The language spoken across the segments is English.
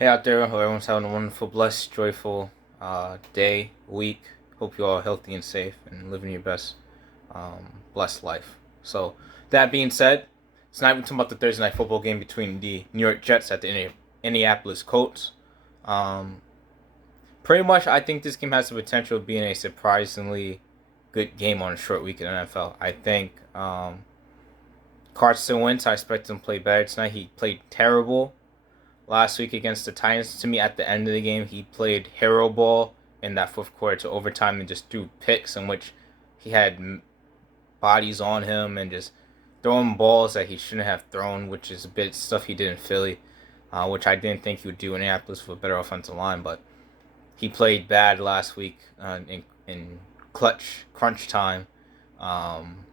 Hey out there, hope everyone's having a wonderful, blessed, joyful day, week. Hope you all are healthy and safe and living your best blessed life. So, that being said, tonight we're talking about the Thursday night football game between the New York Jets at the Indianapolis Colts. Um, Pretty much, I think this game has the potential of being a surprisingly good game on a short week in the NFL. I think Carson Wentz, I expect him to play better tonight. He played terrible last week against the Titans. To me, at the end of the game, he played hero ball in that fourth quarter to overtime and just threw picks in which he had bodies on him and just throwing balls that he shouldn't have thrown, which is a bit stuff he did in Philly, which I didn't think he would do in Indianapolis with a better offensive line. But he played bad last week in crunch time, um,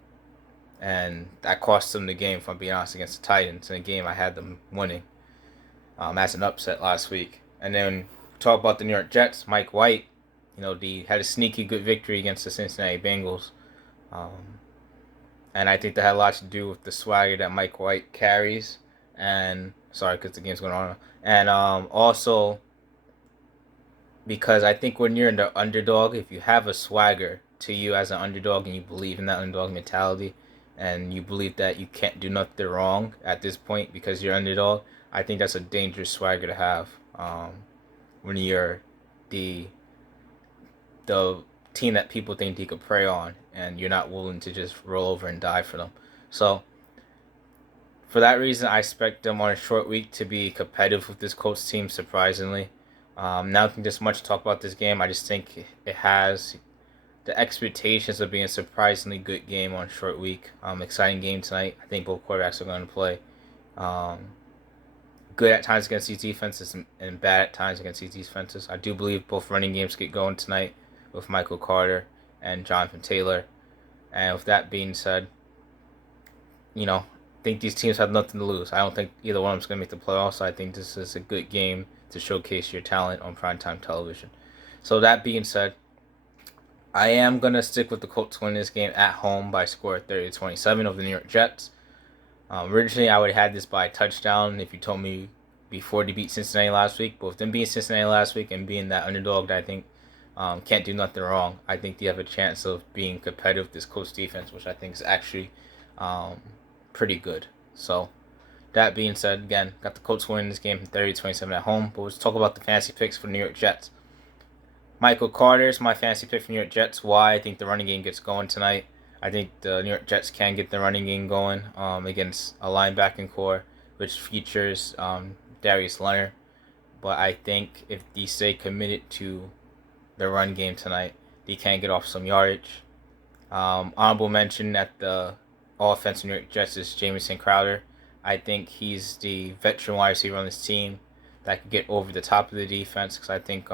and that cost him the game. If I'm being honest, against the Titans in a game I had them winning as an upset last week. And then talk about the New York Jets. Mike White, had a sneaky good victory against the Cincinnati Bengals. And I think that had a lot to do with the swagger that Mike White carries. And sorry, because the game's going on. And also because I think when you're in the underdog, if you have a swagger to you as an underdog and you believe in that underdog mentality, and you believe that you can't do nothing wrong at this point because you're underdog, I think that's a dangerous swagger to have when you're the the team that people think they could prey on, and you're not willing to just roll over and die for them. So for that reason, I expect them on a short week to be competitive with this Colts team. Surprisingly, now I think there's much to talk about this game. I just think it has the expectations of being a surprisingly good game on a short week. Exciting game tonight. I think both quarterbacks are going to play. Um, Good at times against these defenses and bad at times against these defenses. I do believe both running games get going tonight with Michael Carter and Jonathan Taylor. And with that being said, I think these teams have nothing to lose. I don't think either one of them is going to make the playoffs. So I think this is a good game to showcase your talent on primetime television. So that being said, I am going to stick with the Colts winning this game at home by a score of 30-27 over the New York Jets. Originally, I would have had this by a touchdown if you told me before they beat Cincinnati last week. But with them being Cincinnati last week and being that underdog that I think can't do nothing wrong, I think they have a chance of being competitive with this Colts defense, which I think is actually pretty good. So, that being said, again, got the Colts winning this game 30-27 at home. But let's talk about the fantasy picks for the New York Jets. Michael Carter's my fantasy pick for New York Jets. Why? I think the running game gets going tonight. I think the New York Jets can get the running game going against a linebacking core, which features Darius Leonard. But I think if they stay committed to the run game tonight, they can get off some yardage. Honorable mention at the offense New York Jets is Jamison Crowder. I think he's the veteran wide receiver on this team that could get over the top of the defense, because I think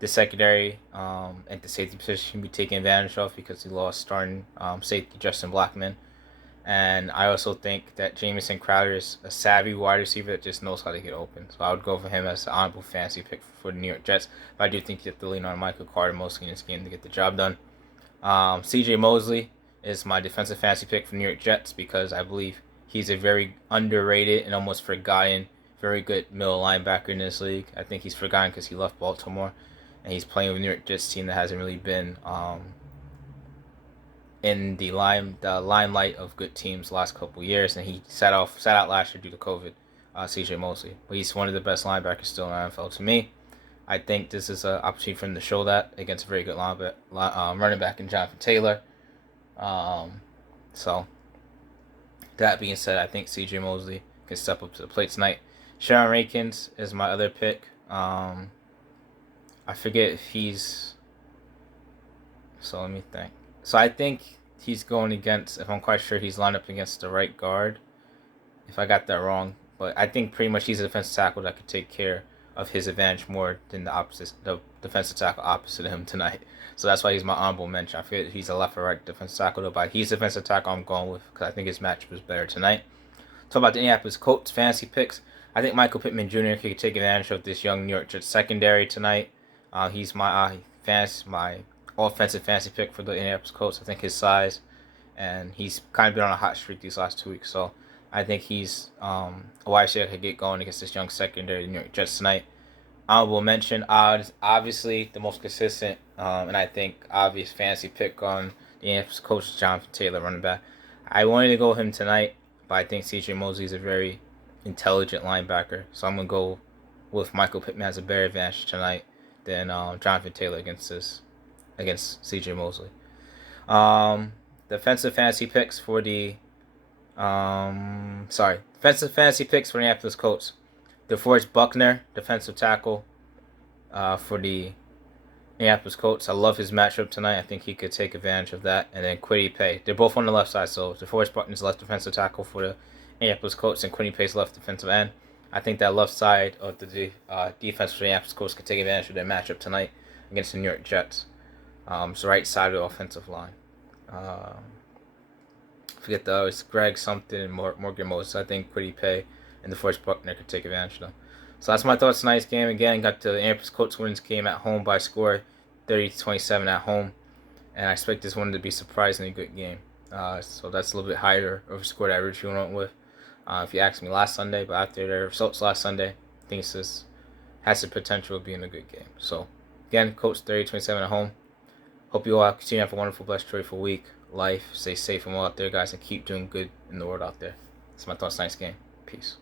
the secondary at the safety position can be taken advantage of because he lost starting safety Justin Blackman. And I also think that Jamison Crowder is a savvy wide receiver that just knows how to get open. So I would go for him as an honorable fantasy pick for the New York Jets. But I do think you have to lean on Michael Carter mostly in this game to get the job done. C.J. Mosley is my defensive fantasy pick for New York Jets because I believe he's a very underrated and almost forgotten, very good middle linebacker in this league. I think he's forgotten because he left Baltimore, and he's playing with a New York Jets team that hasn't really been in the limelight of good teams the last couple of years, and he sat out last year due to COVID. C.J. Mosley, but he's one of the best linebackers still in the NFL to me. I think this is an opportunity for him to show that against a very good running back in Jonathan Taylor. So that being said, I think C.J. Mosley can step up to the plate tonight. Sharon Rakins is my other pick. I forget if he's. So let me think. So I think he's going against. If I'm quite sure, he's lined up against the right guard. If I got that wrong, but I think pretty much he's a defensive tackle that could take care of his advantage more than the defensive tackle opposite of him tonight. So that's why he's my honorable mention. I forget if he's a left or right defensive tackle though, but he's the defensive tackle I'm going with because I think his matchup is better tonight. Talk about the Indianapolis Colts fantasy picks. I think Michael Pittman Jr. could take advantage of this young New York Jets secondary tonight. He's my offensive fantasy pick for the Indianapolis Colts. I think his size, and he's kind of been on a hot streak these last 2 weeks. So I think he's a wide receiver that could get going against this young secondary New York Jets tonight. Honorable mention, obviously the most consistent and I think obvious fantasy pick on the Indianapolis Colts, Jonathan Taylor, running back. I wanted to go with him tonight, but I think C.J. Mosley is a very intelligent linebacker, so I'm gonna go with Michael Pittman has a better advantage tonight than Jonathan Taylor against C.J. Mosley. Defensive fantasy picks for the defensive fantasy picks for the Indianapolis Colts. DeForest Buckner, defensive tackle for the Indianapolis Colts. I love his matchup tonight. I think he could take advantage of that. And then Kwity Paye. They're both on the left side, so DeForest Buckner's left defensive tackle for the Indianapolis Colts and Kwity Paye's left defensive end. I think that left side of the defense for the Indianapolis Colts could take advantage of their matchup tonight against the New York Jets. It's the right side of the offensive line. Forget the others. Greg something and Morgan Moses. I think Kwity Paye and DeForest Buckner could take advantage of them. So that's my thoughts tonight's game. Again, got the Indianapolis Colts wins game at home by score 30-27 at home. And I expect this one to be a surprisingly good game. So that's a little bit higher of a score that I originally went with. If you asked me last Sunday, but after their results last Sunday, I think this has the potential of being a good game. So again, Colts 30-27 at home. Hope you all continue to have a wonderful, blessed, joyful week, life. Stay safe and well out there, guys, and keep doing good in the world out there. That's my thoughts tonight's game. Peace.